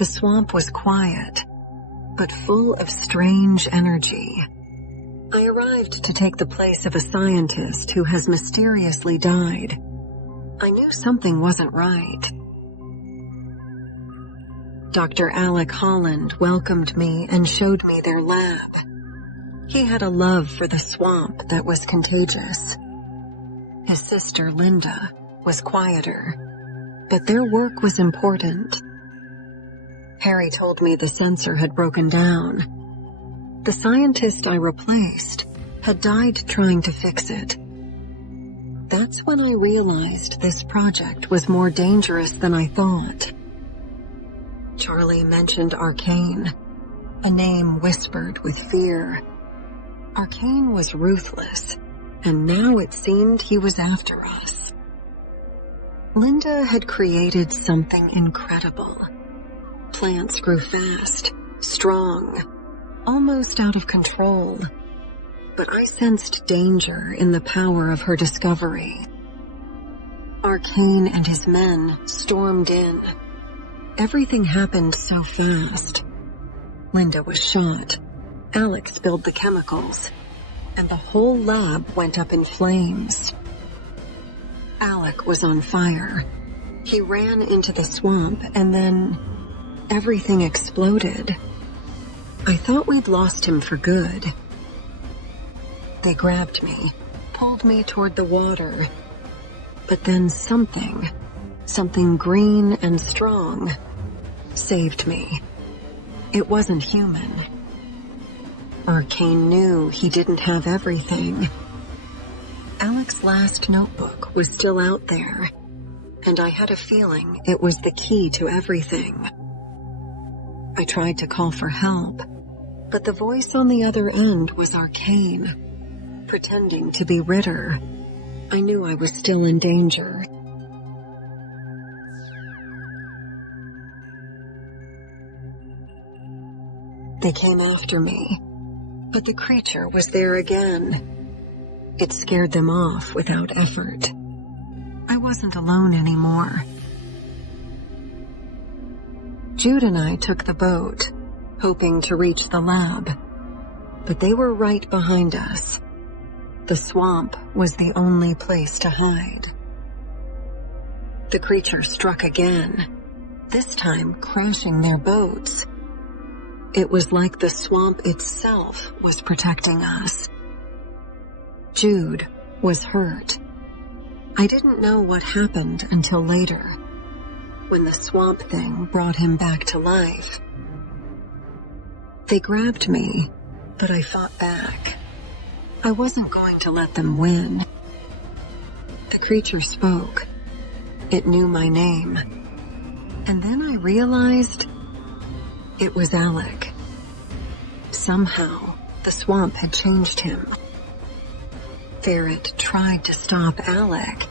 The swamp was quiet, but full of strange energy. I arrived to take the place of a scientist who has mysteriously died. I knew something wasn't right. Dr. Alec Holland welcomed me and showed me their lab. He had a love for the swamp that was contagious. His sister, Linda, was quieter, but their work was important. Harry told me the sensor had broken down. The scientist I replaced had died trying to fix it. That's when I realized this project was more dangerous than I thought. Charlie mentioned Arcane, a name whispered with fear. Arcane was ruthless, and now it seemed he was after us. Linda had created something incredible. Plants grew fast, strong, almost out of control. But I sensed danger in the power of her discovery. Arcane and his men stormed in. Everything happened so fast. Linda was shot. Alec spilled the chemicals, and the whole lab went up in flames. Alec was on fire. He ran into the swamp, and then everything exploded. I thought we'd lost him for good. They grabbed me, pulled me toward the water. But then something green and strong, saved me. It wasn't human. Arcane knew he didn't have everything. Alec's last notebook was still out there, and I had a feeling it was the key to everything. I tried to call for help, but the voice on the other end was Arcane, pretending to be Ritter. I knew I was still in danger. They came after me, but the creature was there again. It scared them off without effort. I wasn't alone anymore. Jude and I took the boat, hoping to reach the lab, but they were right behind us. The swamp was the only place to hide. The creature struck again, this time crashing their boats. It was like the swamp itself was protecting us. Jude was hurt. I didn't know what happened until later, when the swamp thing brought him back to life. They grabbed me, but I fought back. I wasn't going to let them win. The creature spoke. It knew my name. And then I realized it was Alec. Somehow, the swamp had changed him. Ferret tried to stop Alec,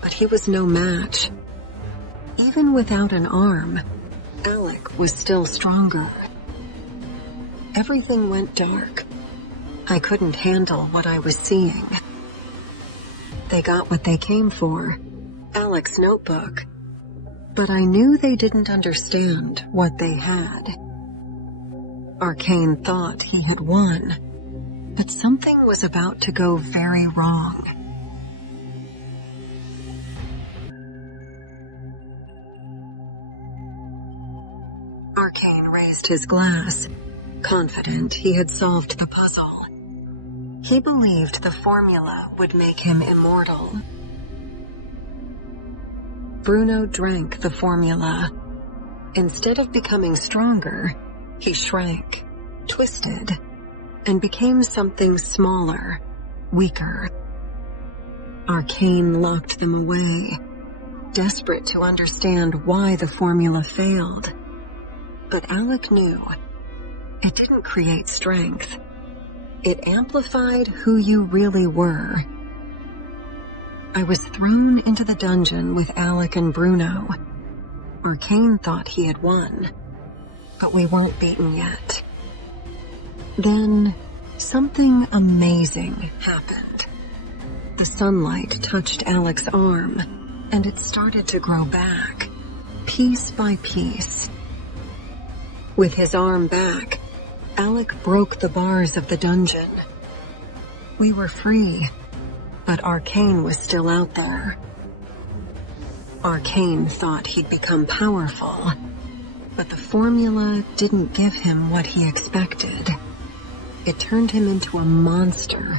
but he was no match. Even without an arm, Alec was still stronger. Everything went dark. I couldn't handle what I was seeing. They got what they came for, Alec's notebook. But I knew they didn't understand what they had. Arcane thought he had won, but something was about to go very wrong. Arcane raised his glass, confident he had solved the puzzle. He believed the formula would make him immortal. Bruno drank the formula. Instead of becoming stronger, he shrank, twisted, and became something smaller, weaker. Arcane locked them away, desperate to understand why the formula failed. But Alec knew it didn't create strength. It amplified who you really were. I was thrown into the dungeon with Alec and Bruno. Arcane thought he had won, but we weren't beaten yet. Then, something amazing happened. The sunlight touched Alec's arm, and it started to grow back, piece by piece. With his arm back, Alec broke the bars of the dungeon. We were free, but Arcane was still out there. Arcane thought he'd become powerful, but the formula didn't give him what he expected. It turned him into a monster,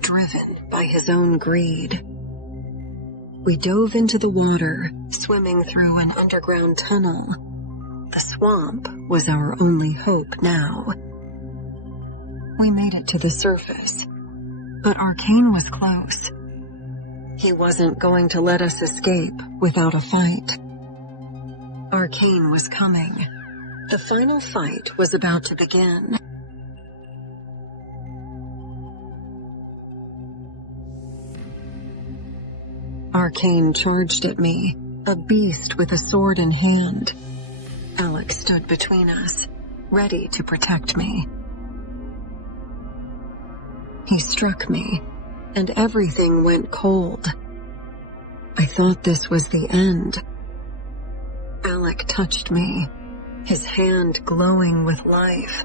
driven by his own greed. We dove into the water, swimming through an underground tunnel. The swamp was our only hope now. We made it to the surface, but Arcane was close. He wasn't going to let us escape without a fight. Arcane was coming. The final fight was about to begin. Arcane charged at me, a beast with a sword in hand. Alec stood between us, ready to protect me. He struck me, and everything went cold. I thought this was the end. Alec touched me, his hand glowing with life.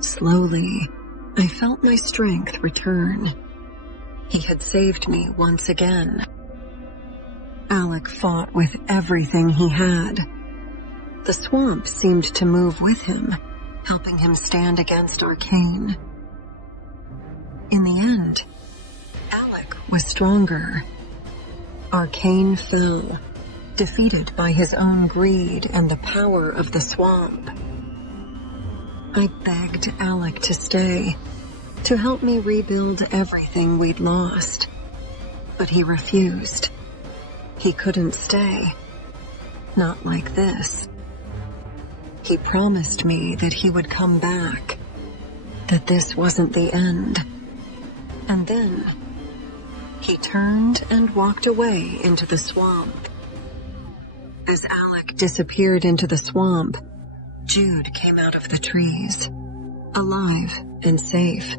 Slowly, I felt my strength return. He had saved me once again. Alec fought with everything he had. The swamp seemed to move with him, helping him stand against Arcane. In the end, Alec was stronger. Arcane fell, defeated by his own greed and the power of the swamp. I begged Alec to stay, to help me rebuild everything we'd lost. But he refused. He couldn't stay. Not like this. He promised me that he would come back, that this wasn't the end. And then, he turned and walked away into the swamp. As Alec disappeared into the swamp, Jude came out of the trees, alive and safe.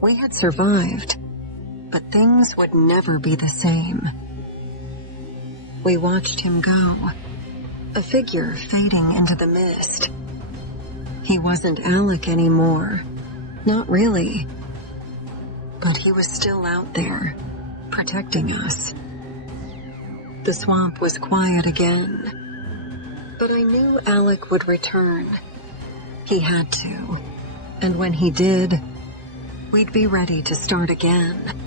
We had survived, but things would never be the same. We watched him go, a figure fading into the mist. He wasn't Alec anymore, not really. But he was still out there, protecting us. The swamp was quiet again, but I knew Alec would return. He had to, and when he did, we'd be ready to start again.